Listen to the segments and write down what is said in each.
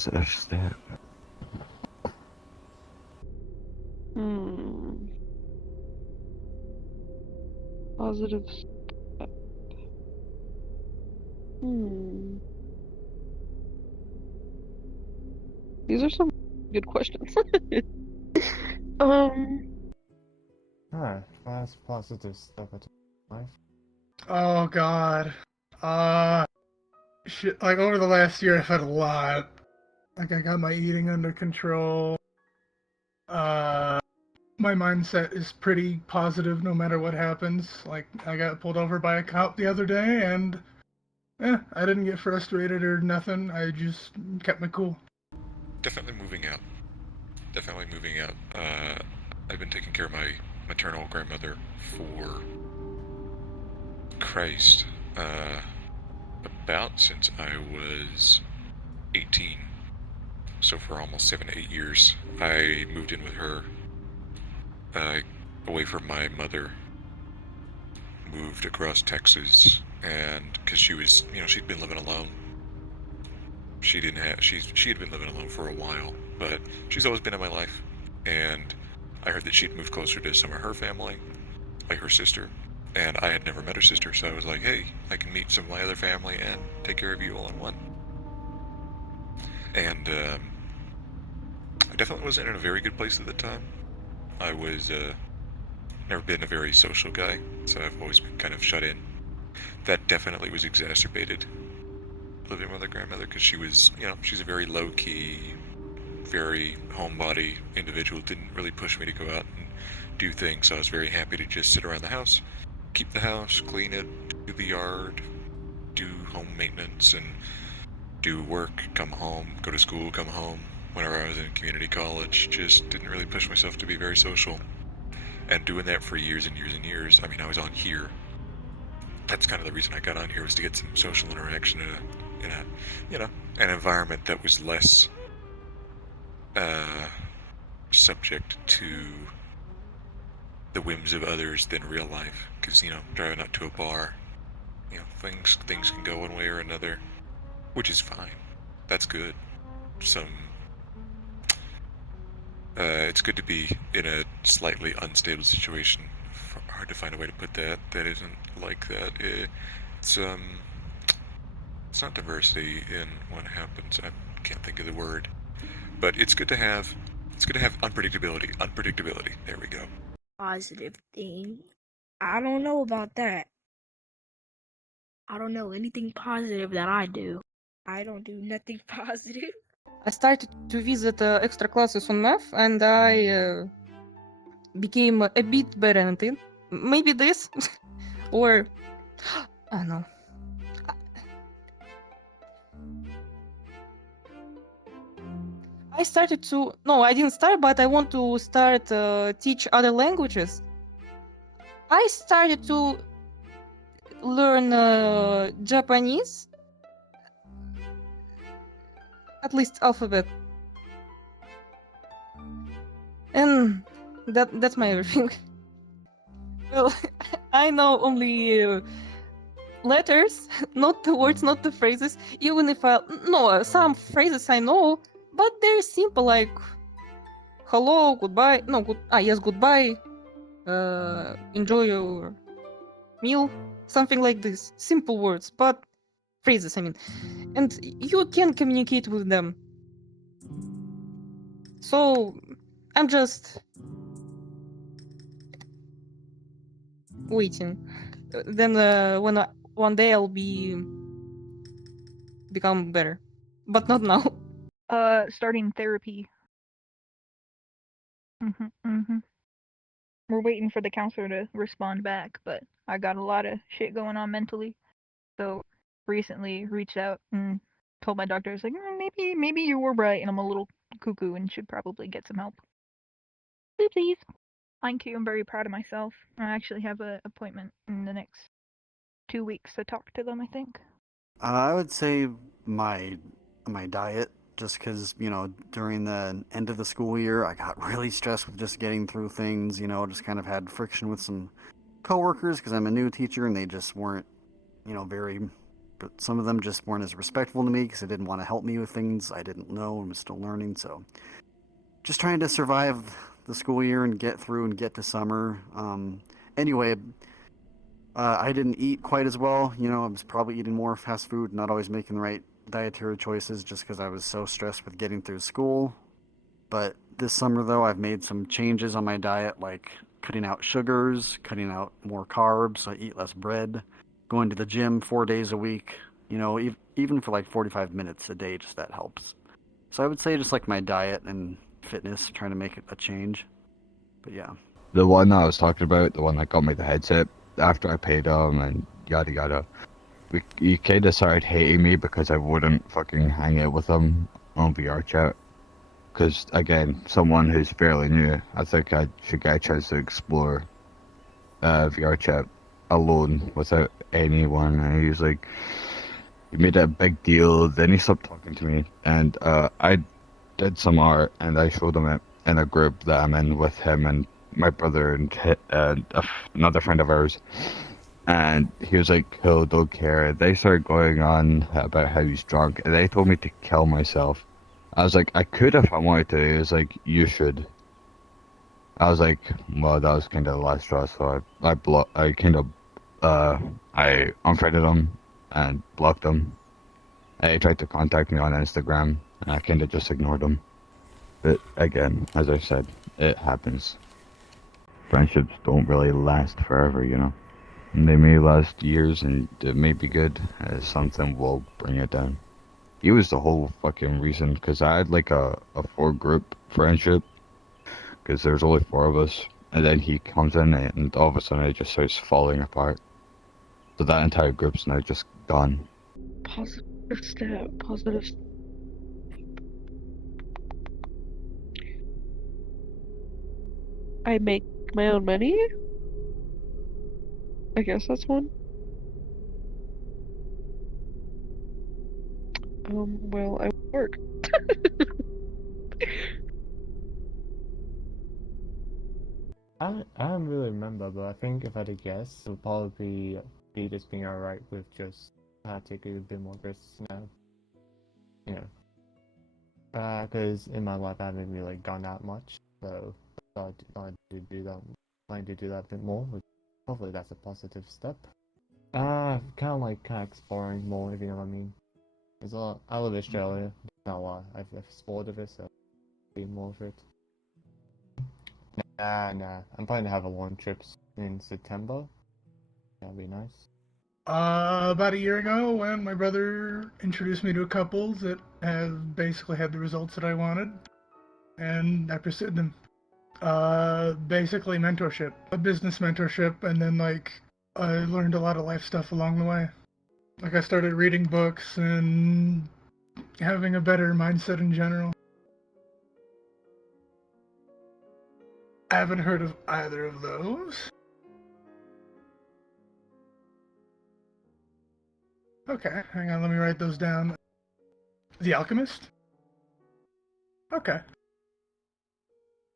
positive step. Positive step. These are some good questions. Last positive step at life. Oh god. Shit, like over the last year I've had a lot. Like I got my eating under control. My mindset is pretty positive no matter what happens. Like I got pulled over by a cop the other day and I didn't get frustrated or nothing. I just kept my cool. Definitely moving out. I've been taking care of my maternal grandmother for Christ, about since I was 18. So for almost 7 to 8 years, I moved in with her, away from my mother. Moved across Texas, and because she was, she'd been living alone. She had been living alone for a while, but she's always been in my life. And I heard that she'd moved closer to some of her family, like her sister. And I had never met her sister, so I was like, hey, I can meet some of my other family and take care of you all in one. And I definitely wasn't in a very good place at the time. I was never been a very social guy, so I've always been kind of shut in. That definitely was exacerbated living with a grandmother, because she was, she's a very low-key, very homebody individual. Didn't really push me to go out and do things, so I was very happy to just sit around the house, keep the house, clean it, do the yard, do home maintenance, and do work, come home, go to school, come home. Whenever I was in community college, just didn't really push myself to be very social. And doing that for years and years and years. I mean, I was on here. That's kind of the reason I got on here, was to get some social interaction in an environment that was less subject to the whims of others than real life. Because, driving out to a bar, things can go one way or another, which is fine. That's good. It's good to be in a slightly unstable situation. Hard to find a way to put that isn't like that. It's not diversity in what happens. I can't think of the word, but it's good to have unpredictability. There we go. Positive thing. I don't know about that. I don't know anything positive that I do. I don't do nothing positive. I started to visit extra classes on math, and I became a bit better at it. Maybe this, or I don't know. I started to. No, I didn't start, but I want to start teach other languages. I started to learn Japanese, at least alphabet, and that's my everything. Well, I know only letters, not the words, not the phrases. Even if some phrases I know, but they're simple, like hello, goodbye. No, goodbye. Enjoy your meal, something like this. Simple words, but phrases, I mean. And you can communicate with them. So I'm just waiting. Then one day I'll become better, but not now. Starting therapy. We're waiting for the counselor to respond back, but I got a lot of shit going on mentally. So recently reached out and told my doctor, I was like, maybe you were right, and I'm a little cuckoo and should probably get some help. Please. Thank you. I'm very proud of myself. I actually have an appointment in the next 2 weeks to talk to them, I think. I would say my diet, just because, during the end of the school year, I got really stressed with just getting through things, just kind of had friction with some coworkers because I'm a new teacher and they just weren't, very but some of them just weren't as respectful to me because they didn't want to help me with things I didn't know and was still learning. So just trying to survive the school year and get through and get to summer. Anyway, I didn't eat quite as well. You know, I was probably eating more fast food, not always making the right dietary choices just because I was so stressed with getting through school. But this summer, though, I've made some changes on my diet, like cutting out sugars, cutting out more carbs, so I eat less bread, going to the gym 4 days a week, you know, even for like 45 minutes a day, just that helps. So I would say just like my diet and fitness, trying to make it a change. But yeah. The one I was talking about, the one that got me the headset, after I paid him and yada yada, he kind of started hating me because I wouldn't fucking hang out with him on VR chat. Because, again, someone who's fairly new, I think I should get a chance to explore VR chat alone without anyone. And he was like, he made it a big deal, then he stopped talking to me. And I did some art and I showed him it in a group that I'm in with him and my brother and another friend of ours. And he was like, cool, don't care. They started going on about how he's drunk, and they told me to kill myself. I was like, I could if I wanted to. He was like, you should. I was like, well, that was kind of the last straw, so I unfriended him and blocked him. He tried to contact me on Instagram, and I kind of just ignored him. But again, as I said, it happens. Friendships don't really last forever, you know. And they may last years, and it may be good, as something will bring it down. He was the whole fucking reason, because I had like a 4-group friendship, because there's only 4 of us, and then he comes in, and all of a sudden it just starts falling apart. So that entire group's now just gone. Positive step. Positive. I make my own money. I guess that's one. Well, I work. I don't really remember, but I think if I had to guess, it would probably be just being alright with just taking a bit more risks now. You know, because in my life I haven't really gone out much, so I decided to do that. Planning to do that a bit more. Which hopefully that's a positive step. Kind of exploring more, if you know what I mean. There's a lot. I live in Australia. Not a lot. I've explored of it, so be more of it. Nah. I'm planning to have a long trip in September. That'd be nice. About a year ago, when my brother introduced me to a couple that have basically had the results that I wanted, and I pursued them. Basically mentorship, a business mentorship, and then I learned a lot of life stuff along the way. Like I started reading books and having a better mindset in general. I haven't heard of either of those. Okay, hang on, let me write those down. The Alchemist? Okay.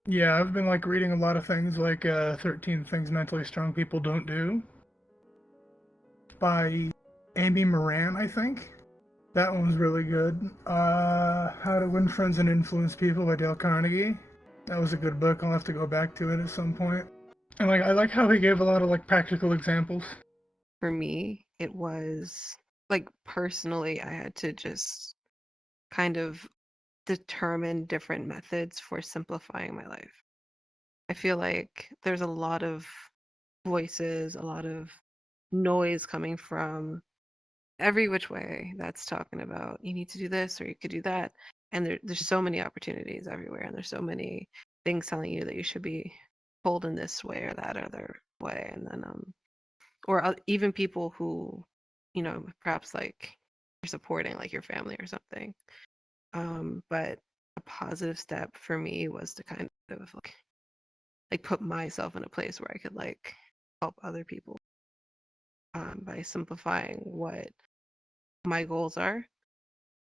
Yeah, I've been reading a lot of things like 13 Things Mentally Strong People Don't Do by Amy Moran, I think. That one's really good. How to Win Friends and Influence People by Dale Carnegie. That was a good book. I'll have to go back to it at some point. And I like how he gave a lot of practical examples. For me, it was personally, I had to just kind of determine different methods for simplifying my life. I feel like there's a lot of voices, a lot of noise coming from every which way that's talking about you need to do this or you could do that. And there's so many opportunities everywhere, and there's so many things telling you that you should be pulled in this way or that other way. And then or even people who, perhaps you're supporting your family or something. But a positive step for me was to kind of put myself in a place where I could help other people by simplifying what my goals are.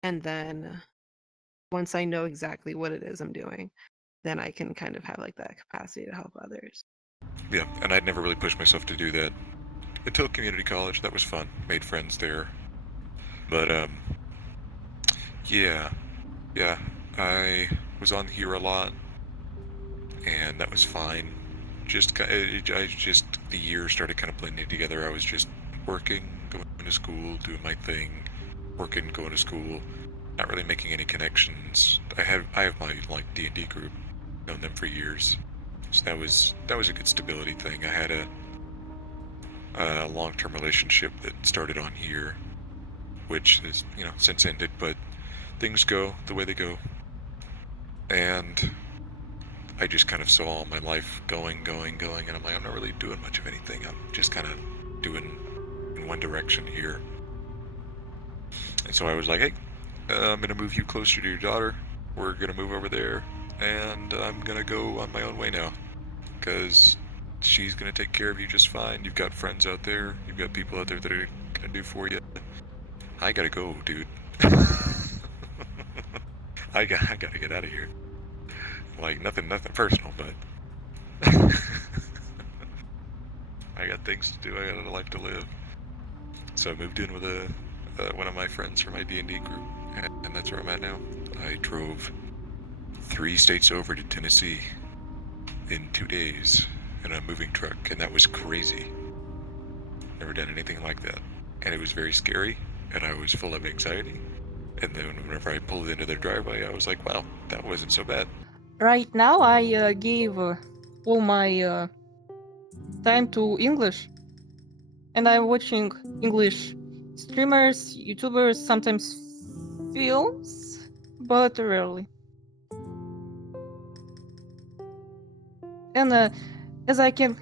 And then once I know exactly what it is I'm doing, then I can kind of have that capacity to help others. Yeah, and I'd never really pushed myself to do that until community college. That was fun. Made friends there. But yeah, I was on here a lot, and that was fine. The years started kind of blending together. I was just working, going to school, doing my thing, working, going to school, not really making any connections. I have my like D&D group, known them for years, so that was a good stability thing. I had a long-term relationship that started on here, which has since ended, but things go the way they go, and I just kind of saw my life going, and I'm like, I'm not really doing much of anything. I'm just kind of doing in one direction here. And so I was like, hey, I'm gonna move you closer to your daughter. We're gonna move over there, and I'm gonna go on my own way now, because she's gonna take care of you just fine. You've got friends out there. You've got people out there that are gonna do for you. I gotta go, dude. I gotta get out of here. Like, nothing personal, but I got things to do. I got a life to live. So I moved in with one of my friends from my D&D group, and that's where I'm at now. I drove 3 states over to Tennessee in 2 days in a moving truck, and that was crazy. Never done anything like that. And it was very scary, and I was full of anxiety. And then whenever I pulled into their driveway, I was like, wow, that wasn't so bad. Right now, I gave all my time to English, and I'm watching English streamers, YouTubers, sometimes films, but rarely. And as I can,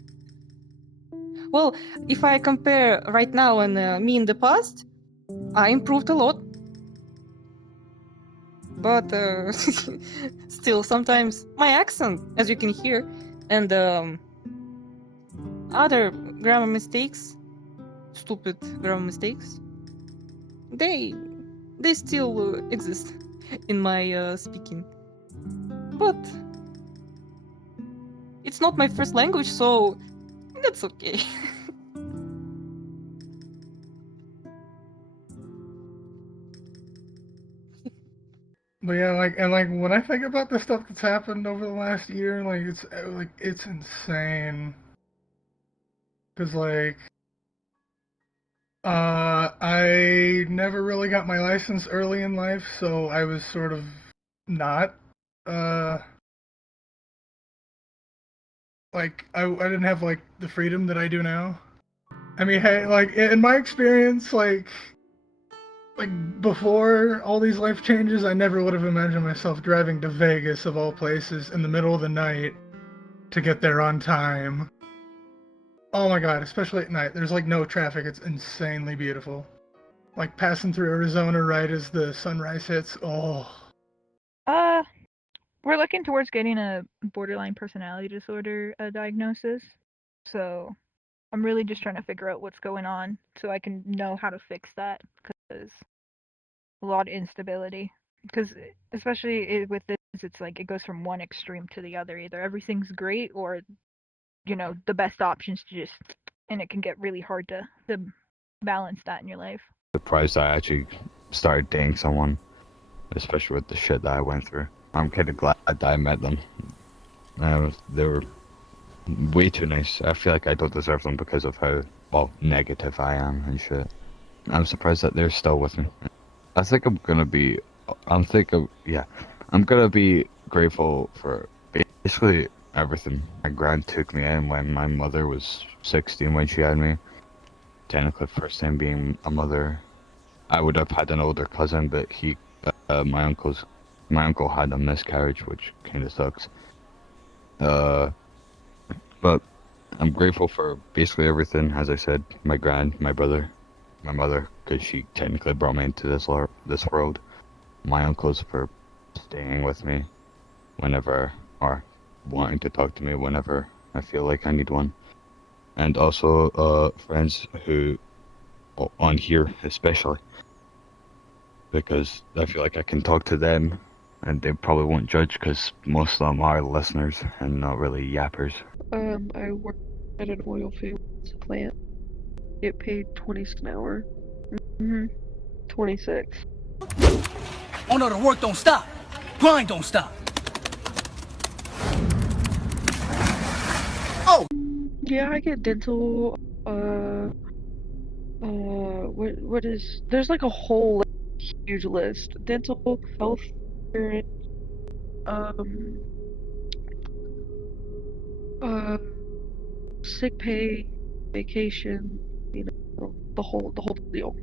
well, if I compare right now and me in the past, I improved a lot. But still, sometimes my accent, as you can hear, and other grammar mistakes, stupid grammar mistakes, they still exist in my speaking. But it's not my first language, so that's okay. But yeah, like when I think about the stuff that's happened over the last year, it's insane. Cause I never really got my license early in life, so I was sort of not I didn't have like the freedom that I do now. I mean, hey, like in my experience, like before all these life changes, I never would have imagined myself driving to Vegas of all places in the middle of the night to get there on time. Oh my god, especially at night. There's like no traffic. It's insanely beautiful. Like passing through Arizona right as the sunrise hits. Oh. We're looking towards getting a borderline personality disorder diagnosis. So I'm really just trying to figure out what's going on so I can know how to fix that, because a lot of instability. Because especially with this, it's like it goes from one extreme to the other. Either everything's great or, the best options to just, and it can get really hard to balance that in your life. Surprised I actually started dating someone, especially with the shit that I went through. I'm kind of glad that I met them. They were way too nice. I feel like I don't deserve them because of how, negative I am and shit. I'm surprised that they're still with me. I think I'm gonna be grateful for basically everything. My grand took me in when my mother was 16 when she had me. Technically, first time being a mother. I would have had an older cousin, but my uncle had a miscarriage, which kind of sucks. But I'm grateful for basically everything. As I said, my brother, my mother, because she technically brought me into this world. My uncles for staying with me whenever, or wanting to talk to me whenever I feel like I need one. And also friends who, on here especially, because I feel like I can talk to them and they probably won't judge because most of them are listeners and not really yappers. I work at an oil field plant. Get paid 20 an hour. 26. Oh no, the work don't stop. Grind don't stop. Oh! Yeah, I get dental. What is? There's like a whole huge list. Dental, health insurance, um, uh, sick pay, vacation. You know, the whole deal.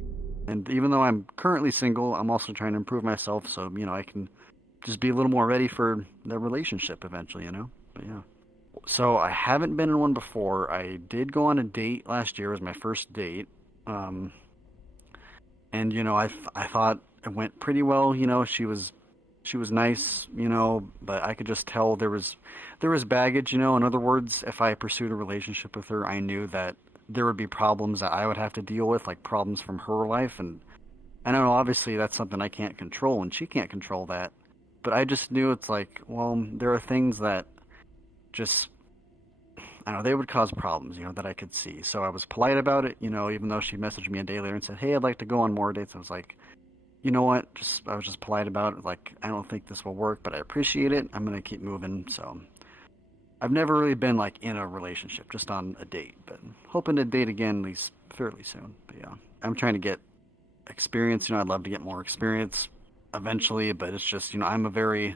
And even though I'm currently single, I'm also trying to improve myself so, I can just be a little more ready for the relationship eventually, But yeah. So I haven't been in one before. I did go on a date last year. It was my first date. And, I thought it went pretty well. She was nice, but I could just tell there was baggage, In other words, if I pursued a relationship with her, I knew that there would be problems that I would have to deal with, like problems from her life. And I know obviously that's something I can't control, and she can't control that. But I just knew it's like, well, there are things that just, I don't know, they would cause problems, that I could see. So I was polite about it, even though she messaged me a day later and said, hey, I'd like to go on more dates. I was like, you know what? I was just polite about it. Like, I don't think this will work, but I appreciate it. I'm going to keep moving. So I've never really been like in a relationship, just on a date, but hoping to date again at least fairly soon. But yeah, I'm trying to get experience. I'd love to get more experience eventually, but it's just, I'm a very,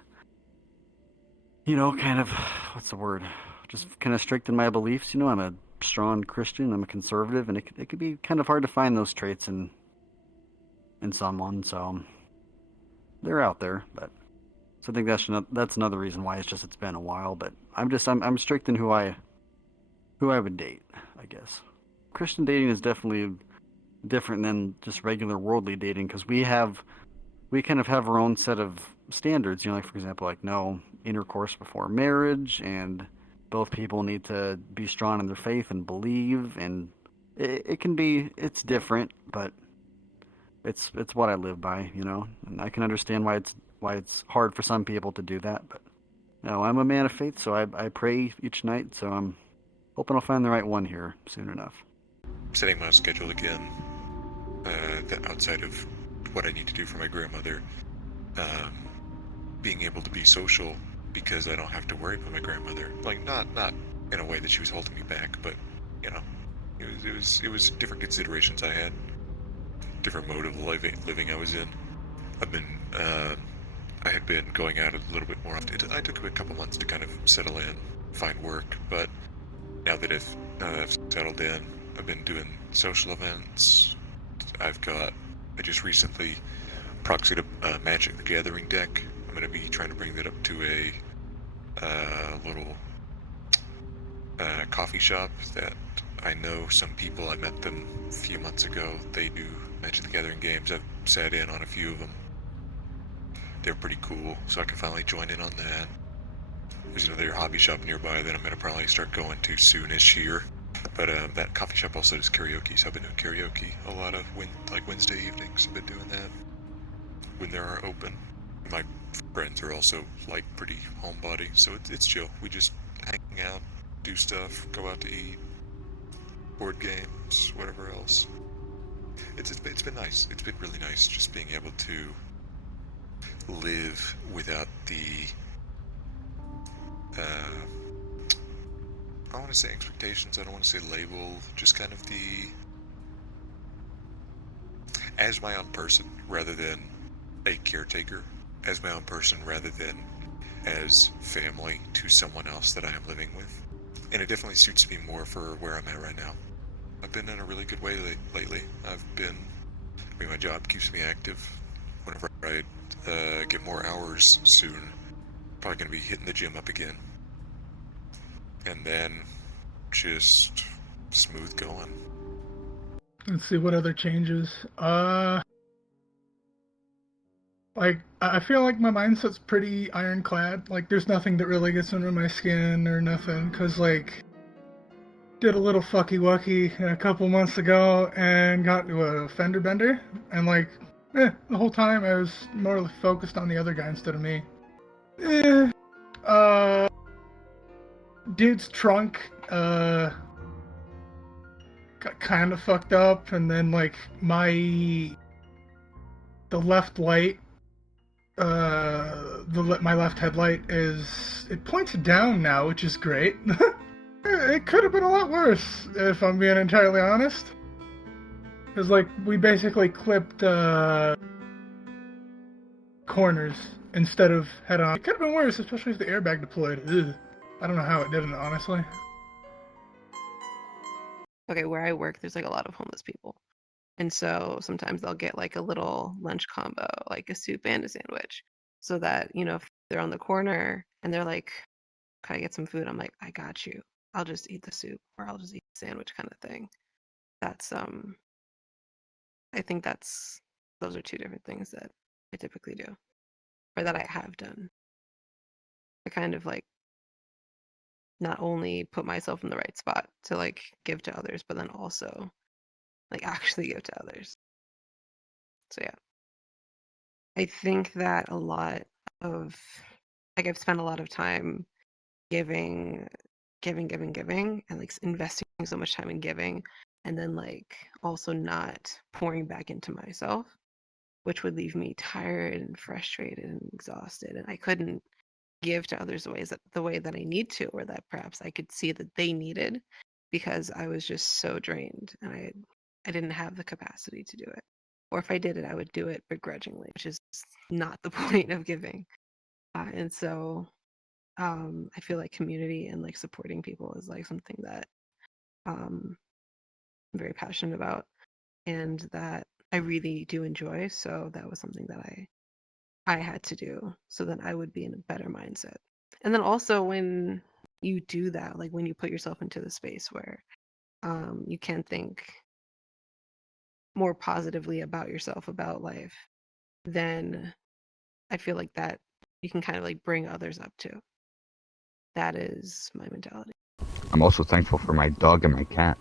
kind of, what's the word? Just kind of strict in my beliefs. I'm a strong Christian. I'm a conservative, and it could be kind of hard to find those traits in someone. So they're out there, but so I think that's another reason why it's been a while. But I'm strict in who I would date, I guess. Christian dating is definitely different than just regular worldly dating, because we kind of have our own set of standards. Like, for example, like no intercourse before marriage, and both people need to be strong in their faith and believe, and it's different, but it's what I live by, and I can understand why it's hard for some people to do that, but I'm a man of faith, so I pray each night, so I'm hoping I'll find the right one here soon enough. Setting my schedule again, that outside of what I need to do for my grandmother, being able to be social because I don't have to worry about my grandmother. Like, not in a way that she was holding me back, but it was different considerations I had, different mode of living I was in. I had been going out a little bit more often. I took a couple months to kind of settle in, find work, but now that I've settled in, I've been doing social events. I just recently proxied a Magic the Gathering deck. I'm going to be trying to bring that up to a little coffee shop that I know some people. I met them a few months ago. They do Magic the Gathering games. I've sat in on a few of them. They're pretty cool, so I can finally join in on that. There's another hobby shop nearby that I'm going to probably start going to soonish here. But that coffee shop also does karaoke, so I've been doing karaoke a lot of Wednesday evenings. I've been doing that when they are open. My friends are also like pretty homebody, so it's chill. We just hang out, do stuff, go out to eat, board games, whatever else. It's been nice. It's been really nice just being able to live without the I don't want to say expectations, I don't want to say label, just kind of as my own person rather than a caretaker, as my own person rather than as family to someone else that I am living with. And it definitely suits me more for where I'm at right now. I've been in a really good way lately. My job keeps me active. Whenever I get more hours soon, probably going to be hitting the gym up again. And then just smooth going. Let's see what other changes. Like, I feel like my mindset's pretty ironclad. Like, there's nothing that really gets under my skin or nothing. Because, like, did a little fucky-wucky a couple months ago and got into a fender bender. And, like, the whole time I was more focused on the other guy instead of me. Dude's trunk, got kind of fucked up. And then, like, my the left light, my left headlight it points down now, which is great. It could have been a lot worse, if I'm being entirely honest. Because, like, we basically clipped corners instead of head-on. It could have been worse, especially if the airbag deployed. Ugh. I don't know how it didn't, honestly. Okay, where I work, there's like a lot of homeless people. And so sometimes they'll get like a little lunch combo, like a soup and a sandwich. So that, if they're on the corner and they're like, can I get some food? I'm like, I got you. I'll just eat the soup or I'll just eat the sandwich kind of thing. That's I think those are two different things that I typically do. Or that I have done. I kind of like not only put myself in the right spot to like give to others, but then also like actually give to others. So yeah. I think that a lot of like I've spent a lot of time giving, and like investing so much time in giving, and then like also not pouring back into myself, which would leave me tired and frustrated and exhausted, and I couldn't give to others the way that I need to, or that perhaps I could see that they needed, because I was just so drained and I didn't have the capacity to do it. Or if I did it, I would do it begrudgingly, which is not the point of giving. And so I feel like community and like supporting people is like something that I'm very passionate about and that I really do enjoy. So that was something that I had to do so that I would be in a better mindset. And then also when you do that, like when you put yourself into the space where you can think more positively about yourself, about life, then I feel like that you can kind of like bring others up too. That is my mentality. I'm also thankful for my dog and my cat.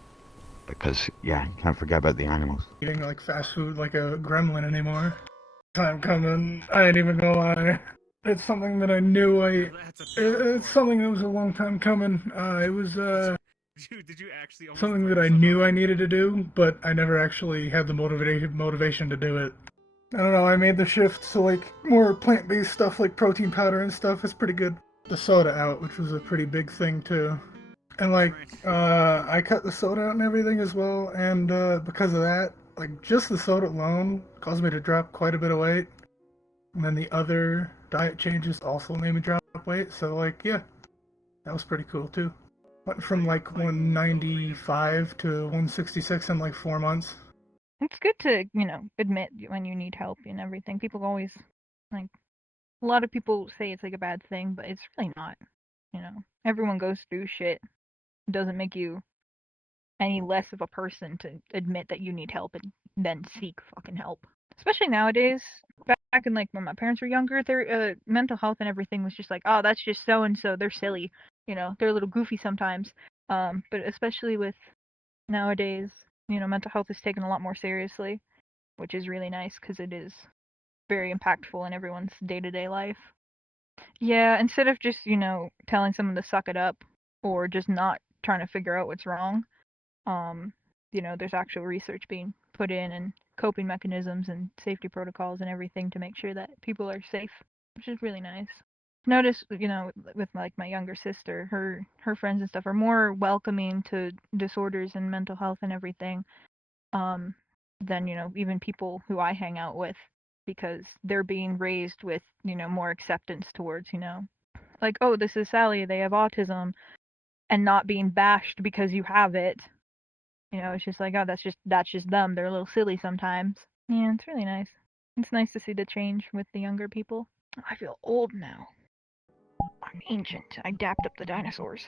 Because, yeah, can't forget about the animals. Eating like fast food like a gremlin anymore. Time coming. I ain't even gonna lie. It's something that I knew it's something that was a long time coming. It was Did you actually something that I knew I needed to do, but I never actually had the motivation to do it. I don't know, I made the shift to like more plant-based stuff like protein powder and stuff. It's pretty good. The soda out, which was a pretty big thing too. And like, I cut the soda out and everything as well, and because of that, like just the soda alone caused me to drop quite a bit of weight. And then the other diet changes also made me drop weight, so like, yeah, that was pretty cool too. Went from like 195 to 166 in like 4 months. It's good to, admit when you need help and everything. People always, like, a lot of people say it's like a bad thing, but it's really not. Everyone goes through shit. It doesn't make you any less of a person to admit that you need help and then seek fucking help. Especially nowadays. Back in like when my parents were younger, their mental health and everything was just like, oh, that's just so and so. They're silly. They're a little goofy sometimes. But especially with nowadays, mental health is taken a lot more seriously, which is really nice because it is very impactful in everyone's day-to-day life. Yeah, instead of just, telling someone to suck it up or just not trying to figure out what's wrong, there's actual research being put in and coping mechanisms and safety protocols and everything to make sure that people are safe, which is really nice. Notice, with like my younger sister, her friends and stuff are more welcoming to disorders and mental health and everything, than, even people who I hang out with, because they're being raised with, more acceptance towards, like, oh, this is Sally, they have autism, and not being bashed because you have it. It's just like, oh, that's just them. They're a little silly sometimes. Yeah, it's really nice. It's nice to see the change with the younger people. I feel old now. I'm ancient. I dapped up the dinosaurs.